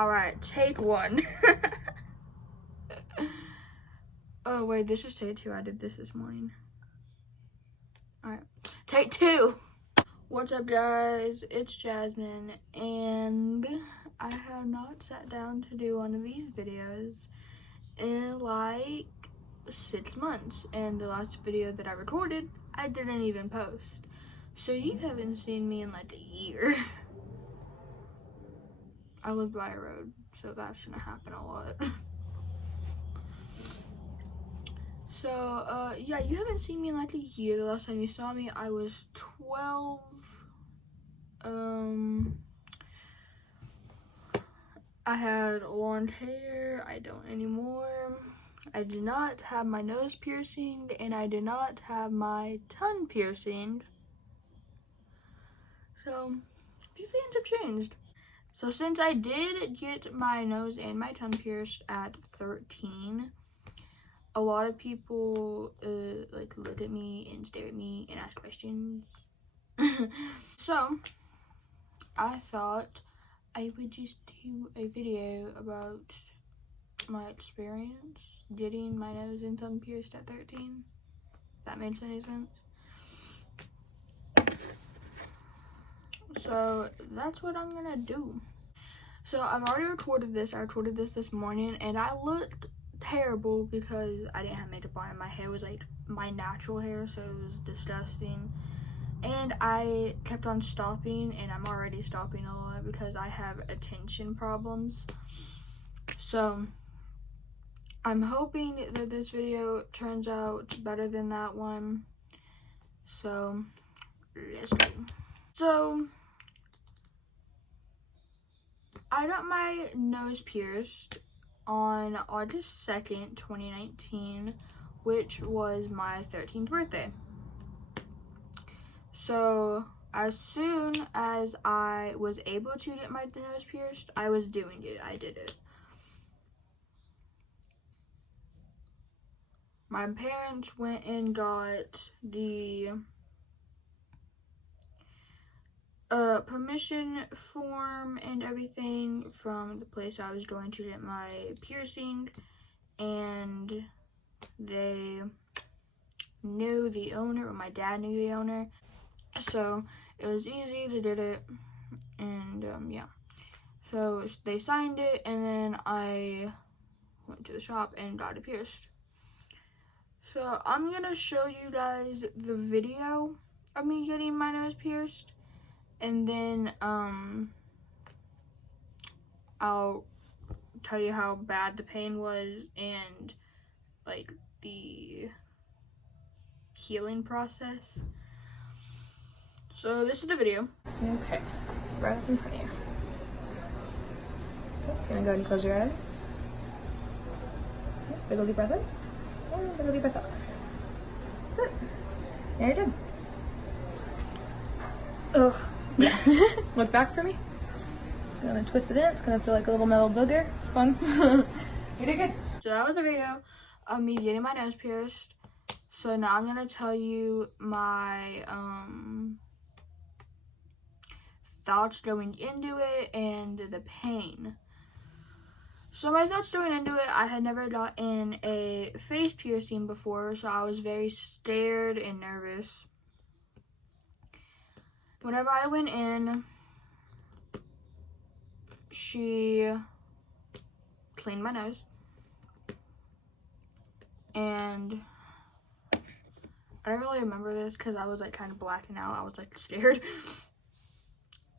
Alright, take one. Oh wait, this is take two. I did this morning. Alright, take two. What's up guys, it's Jasmine, and I have not sat down to do one of these videos in like 6 months, and the last video that I recorded, I didn't even post. So you haven't seen me in like a year. I live by a road, so that's gonna happen a lot. So, yeah, you haven't seen me in like a year. The last time you saw me, I was 12. I had blonde hair. I don't anymore. I did not have my nose piercing, and I did not have my tongue piercing. So, a few things have changed. So, since I did get my nose and my tongue pierced at 13, a lot of people like look at me and stare at me and ask questions. So I thought I would just do a video about my experience getting my nose and tongue pierced at 13. If that makes any sense. So that's what I'm gonna do. So I've already recorded this. I recorded this morning, and I looked terrible because I didn't have makeup on, and my hair was like my natural hair, so it was disgusting. And I kept on stopping, and I'm already stopping a lot because I have attention problems. So I'm hoping that this video turns out better than that one. So let's go. So I got my nose pierced on August 2nd, 2019, which was my 13th birthday. So as soon as I was able to get my nose pierced, I was doing it. I did it. My parents went and got the permission form and everything from the place I was going to get my piercing, and they knew the owner, or my dad knew the owner, so it was easy to get it. And yeah, so they signed it, and then I went to the shop and got it pierced. So I'm gonna show you guys the video of me getting my nose pierced, and then I'll tell you how bad the pain was and like the healing process. So this is the video. Okay, right up in front of you. Okay, gonna go ahead and close your eyes. Okay, big ol' deep breath in. And big ol' deep breath out. That's it. Now you're done. Ugh. Look back for me. I'm gonna twist it in. It's gonna feel like a little metal booger. It's fun. You did good. So that was the video of me getting my nose pierced. So now I'm gonna tell you my thoughts going into it and the pain. So my thoughts going into it, I had never gotten a face piercing before, so I was very scared and nervous. Whenever I went in, she cleaned my nose, and I don't really remember this because I was like kind of blacking out. I was like scared.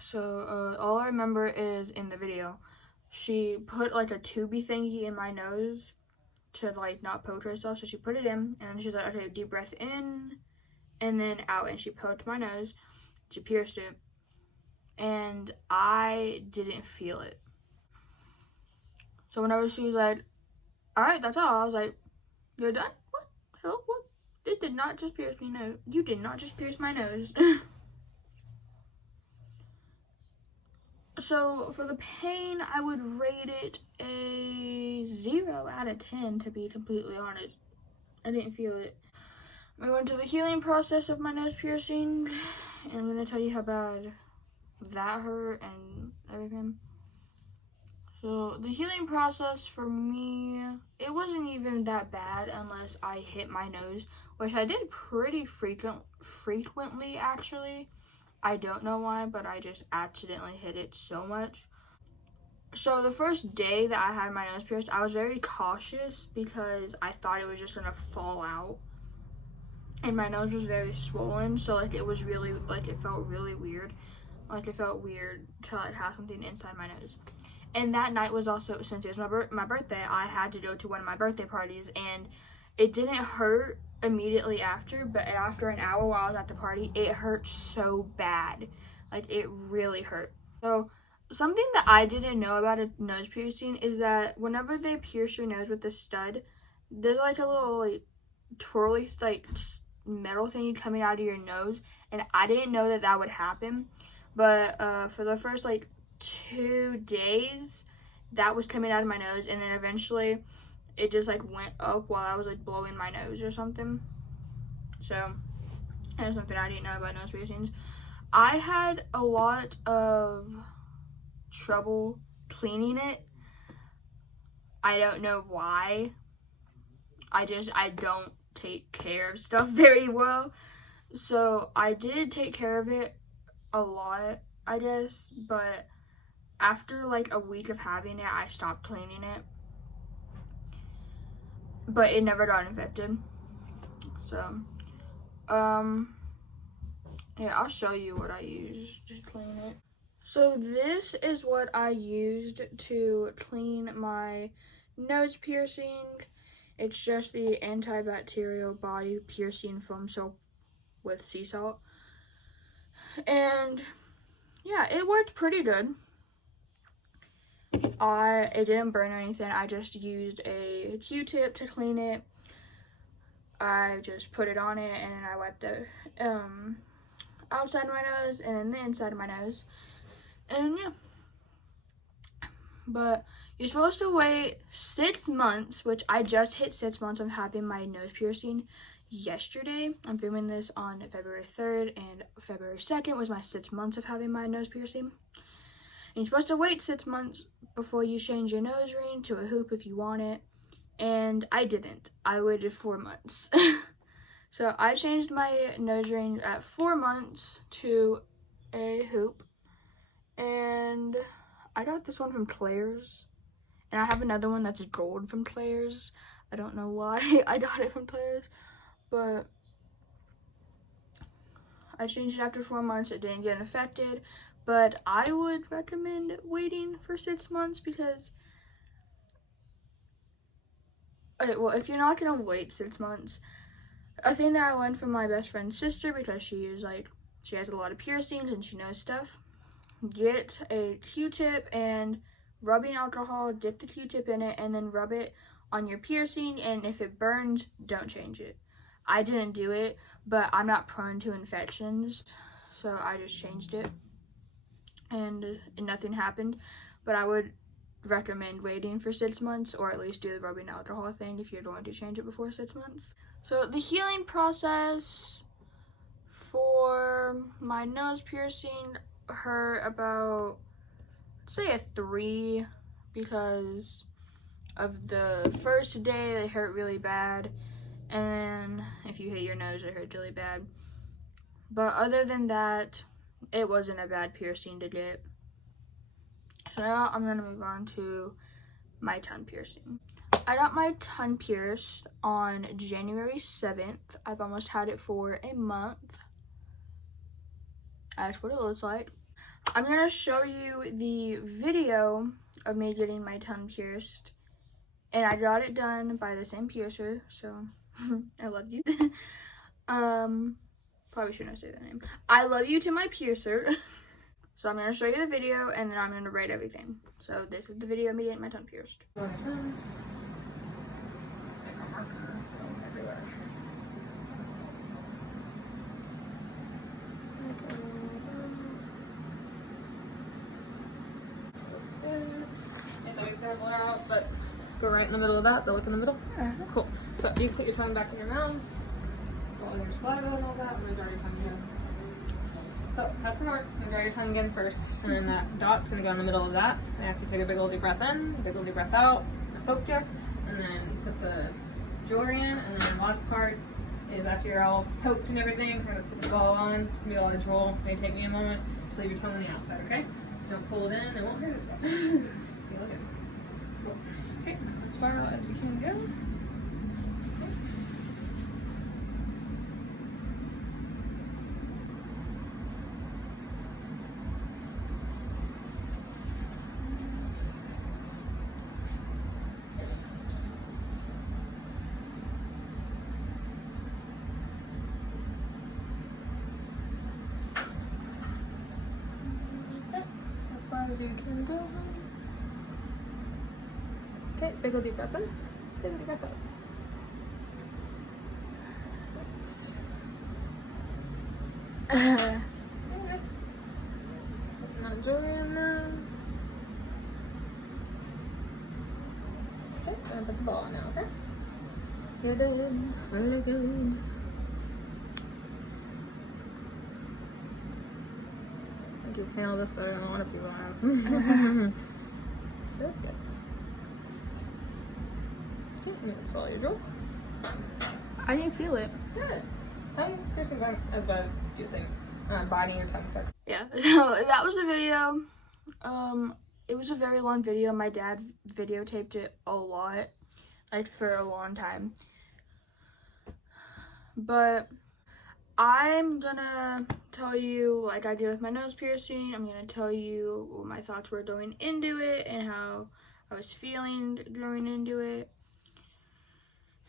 So all I remember is in the video, she put like a tubey thingy in my nose to like not poke herself. So she put it in, and she's like, okay, deep breath in and then out, and she poked my nose. She pierced it, and I didn't feel it. So whenever she was like, all right, that's all, I was like, you're done? What? Hello? What? It did not just pierce me. No, you did not just pierce my nose. So for the pain, I would rate it a 0 out of 10, to be completely honest. I didn't feel it. I went to the healing process of my nose piercing, and I'm gonna tell you how bad that hurt and everything. So the healing process for me, it wasn't even that bad unless I hit my nose, which I did pretty frequently actually. I don't know why, but I just accidentally hit it so much. So the first day that I had my nose pierced, I was very cautious because I thought it was just gonna fall out. And my nose was very swollen, so like it was really, like it felt really weird. Like it felt weird to like have something inside my nose. And that night was also, since it was my birthday, I had to go to one of my birthday parties, and it didn't hurt immediately after, but after an hour while I was at the party, it hurt so bad. Like it really hurt. So something that I didn't know about a nose piercing is that whenever they pierce your nose with a stud, there's like a little like twirly like metal thing coming out of your nose, and I didn't know that that would happen. But for the first like 2 days, that was coming out of my nose, and then eventually it just like went up while I was like blowing my nose or something. So that's something I didn't know about nose piercings. I had a lot of trouble cleaning it. I don't know why. I don't take care of stuff very well. So I did take care of it a lot, I guess, but after like a week of having it, I stopped cleaning it. But it never got infected. So, yeah, I'll show you what I used to clean it. So this is what I used to clean my nose piercing. It's just the antibacterial body piercing foam soap with sea salt. And yeah, it worked pretty good. It didn't burn or anything. I just used a Q-tip to clean it. I just put it on it, and then I wiped the outside of my nose and then the inside of my nose. And yeah. But you're supposed to wait 6 months, which I just hit 6 months of having my nose piercing yesterday. I'm filming this on February 3rd, and February 2nd was my 6 months of having my nose piercing. And you're supposed to wait 6 months before you change your nose ring to a hoop if you want it. And I didn't. I waited 4 months. So I changed my nose ring at 4 months to a hoop. And I got this one from Claire's. And I have another one that's gold from Claire's. I don't know why I got it from Claire's. But I changed it after 4 months. It didn't get infected. But I would recommend waiting for 6 months because, okay, well, if you're not gonna wait 6 months, a thing that I learned from my best friend's sister, because she has a lot of piercings and she knows stuff, get a Q-tip and rubbing alcohol, dip the Q-tip in it, and then rub it on your piercing, and if it burns, don't change it. I didn't do it, but I'm not prone to infections, so I just changed it. And nothing happened, but I would recommend waiting for 6 months, or at least do the rubbing alcohol thing if you're going to change it before 6 months. So the healing process for my nose piercing hurt about, say, a 3, because of the first day it hurt really bad, and then if you hit your nose it hurts really bad. But other than that, it wasn't a bad piercing to get. So now I'm gonna move on to my tongue piercing. I got my tongue pierced on January 7th. I've almost had it for a month. That's what it looks like. I'm gonna show you the video of me getting my tongue pierced. And I got it done by the same piercer, so I love you. Probably shouldn't say that name. I love you to my piercer. So I'm going to show you the video, and then I'm going to rate everything. So this is the video of me getting my tongue pierced. Looks good. It's always going to blur out, but go right in the middle of that. They'll look in the middle. Cool. So you put your tongue back in your mouth. So all your saliva and all that. I'm going to draw your tongue again. So that's some work. I'm gonna draw your tongue again first, and then that dot's gonna go in the middle of that. I ask you to take a big old deep breath in, a big old deep breath out. I poked you, and then put the jewelry in, and then the last part is after you're all poked and everything, we're gonna put the ball on. It's gonna be a lot of jewel. It may take me a moment. Just leave your tongue on the outside, okay? So don't pull it in. It won't hurt us. Feel good. Cool. Okay, as far out as you can go. As far as you can go. Okay, big old deep breath in. Big old deep breath out. Okay. Putting that jewelry in there. Okay, gonna put the ball on now, okay? Good, really good. I think you can handle this better than a lot of people have. That's good. Okay, and you can swallow your jewel. I didn't feel it. Good. Tongue piercings aren't as bad as you think. Biting your tongue sucks. Yeah, so that was the video. It was a very long video. My dad videotaped it a lot, like for a long time. But I'm gonna tell you, like I did with my nose piercing, I'm gonna tell you what my thoughts were going into it and how I was feeling going into it.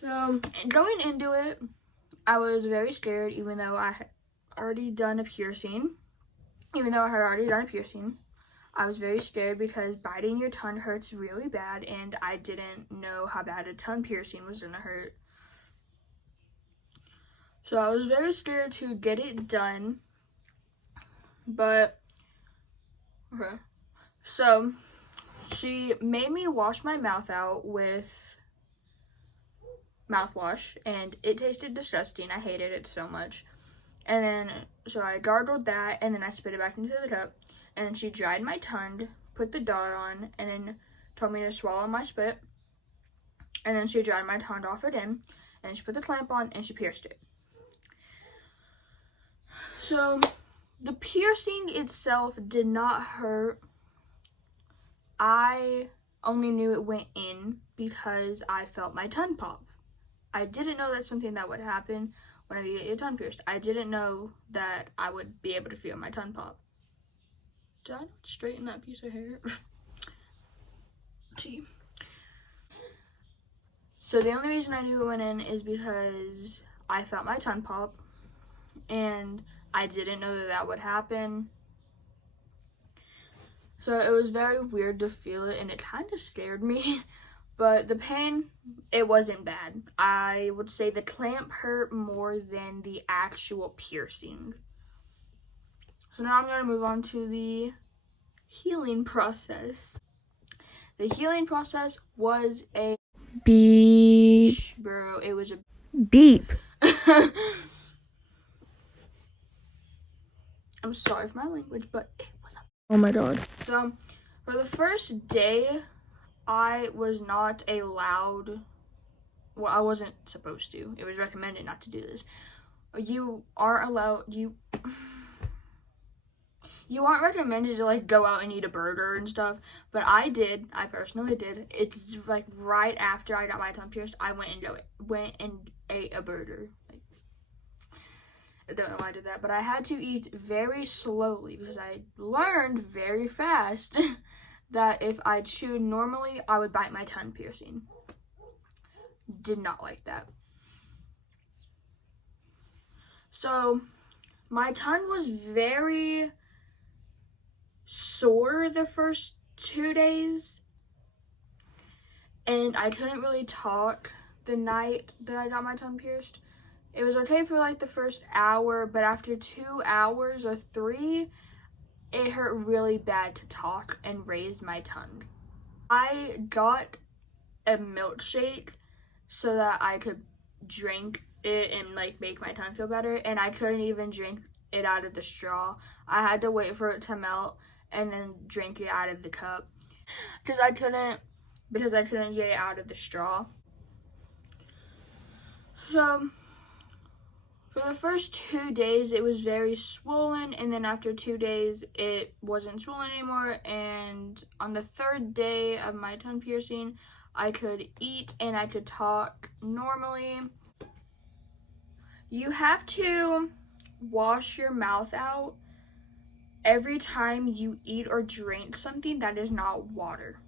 So, going into it, I was very scared, even though I had already done a piercing. I was very scared because biting your tongue hurts really bad, and I didn't know how bad a tongue piercing was gonna hurt. So I was very scared to get it done, but, okay. So, she made me wash my mouth out with mouthwash, and it tasted disgusting. I hated it so much. And then, so I gargled that, and then I spit it back into the cup, and then she dried my tongue, put the dot on, and then told me to swallow my spit, and then she dried my tongue off again, and she put the clamp on, and she pierced it. So, the piercing itself did not hurt. I only knew it went in because I felt my tongue pop. I didn't know that's something that would happen whenever you get your tongue pierced. I didn't know that I would be able to feel my tongue pop. Did I not straighten that piece of hair? Gee. So the only reason I knew it went in is because I felt my tongue pop, and I didn't know that that would happen. So it was very weird to feel it, and it kind of scared me. But the pain, it wasn't bad. I would say the clamp hurt more than the actual piercing. So now I'm going to move on to the healing process. The healing process was a Beep. bro, it was a Beep. I'm sorry for my language, but it was a Oh my god. So for the first day, I was not allowed, well, I wasn't supposed to. It was recommended not to do this. You aren't allowed, you aren't recommended to like go out and eat a burger and stuff, but I personally did. It's like right after I got my tongue pierced, I went and ate a burger. Like, I don't know why I did that, but I had to eat very slowly because I learned very fast that if I chewed normally, I would bite my tongue piercing. Did not like that. So, my tongue was very sore the first 2 days, and I couldn't really talk the night that I got my tongue pierced. It was okay for like the first hour, but after 2 hours or 3, it hurt really bad to talk and raise my tongue. I got a milkshake so that I could drink it and like make my tongue feel better, and I couldn't even drink it out of the straw. I had to wait for it to melt and then drink it out of the cup because I couldn't get it out of the straw. So for the first 2 days it was very swollen, and then after 2 days it wasn't swollen anymore, and on the 3rd day of my tongue piercing I could eat and I could talk normally. You have to wash your mouth out every time you eat or drink something that is not water.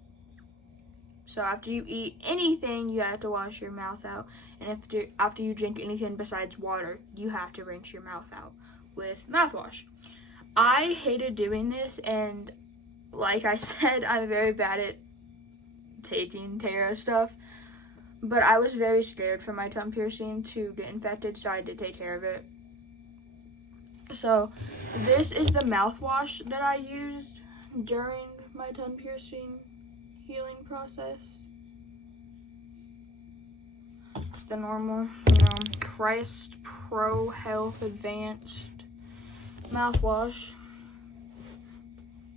So after you eat anything, you have to wash your mouth out. And after you drink anything besides water, you have to rinse your mouth out with mouthwash. I hated doing this, and like I said, I'm very bad at taking care of stuff. But I was very scared for my tongue piercing to get infected, so I did take care of it. So this is the mouthwash that I used during my tongue piercing healing process. It's the normal, Christ Pro Health Advanced mouthwash.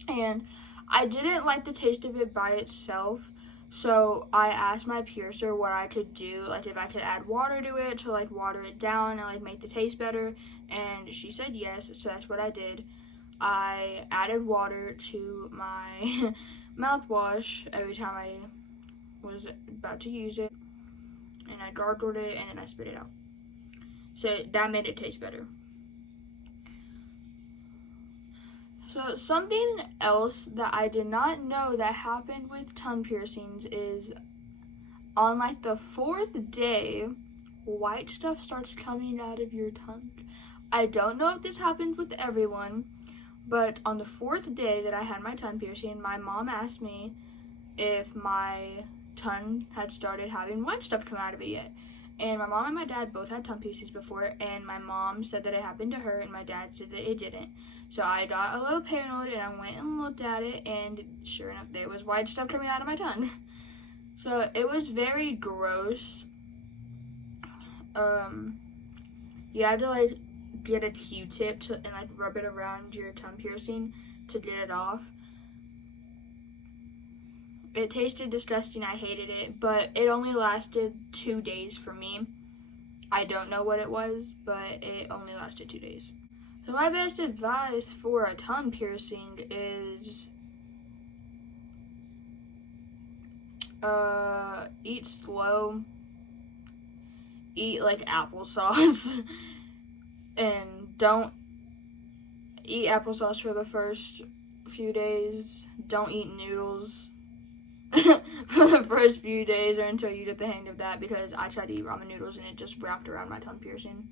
And I didn't like the taste of it by itself, so I asked my piercer what I could do, like if I could add water to it to like water it down and like make the taste better, and she said yes, so that's what I did. I added water to my mouthwash every time I was about to use it, and I gargled it and then I spit it out. So that made it taste better. So something else that I did not know that happened with tongue piercings is on like the 4th day, white stuff starts coming out of your tongue. I don't know if this happens with everyone, but on the 4th day that I had my tongue piercing, my mom asked me if my tongue had started having white stuff come out of it yet. And my mom and my dad both had tongue piercings before, and my mom said that it happened to her, and my dad said that it didn't. So I got a little paranoid, and I went and looked at it, and sure enough, there was white stuff coming out of my tongue. So it was very gross. You had to like get a Q-tip and like rub it around your tongue piercing to get it off. It tasted disgusting. I hated it, but it only lasted 2 days for me. I don't know what it was, but it only lasted 2 days. So my best advice for a tongue piercing is eat slow, eat like applesauce, and don't eat applesauce for the first few days. Don't eat noodles for the first few days or until you get the hang of that, because I tried to eat ramen noodles and it just wrapped around my tongue piercing.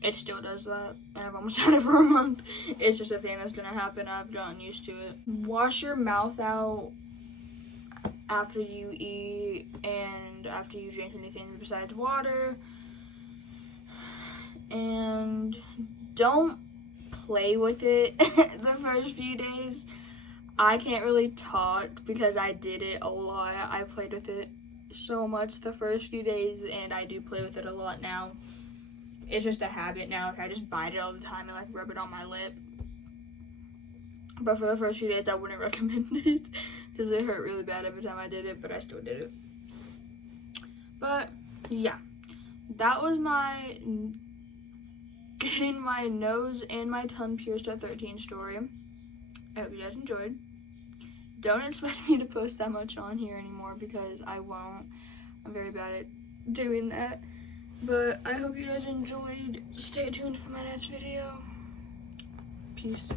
It still does that, and I've almost had it for a month. It's just a thing that's gonna happen. I've gotten used to it. Wash your mouth out after you eat and after you drink anything besides water. And don't play with it the first few days. I can't really talk because I did it a lot. I played with it so much the first few days, and I do play with it a lot now. It's just a habit now. Like I just bite it all the time and like rub it on my lip. But for the first few days, I wouldn't recommend it because it hurt really bad every time I did it, but I still did it. But yeah, that was my getting my nose and my tongue pierced at 13 story. I hope you guys enjoyed. Don't expect me to post that much on here anymore because I won't. I'm very bad at doing that. But I hope you guys enjoyed. Stay tuned for my next video. Peace.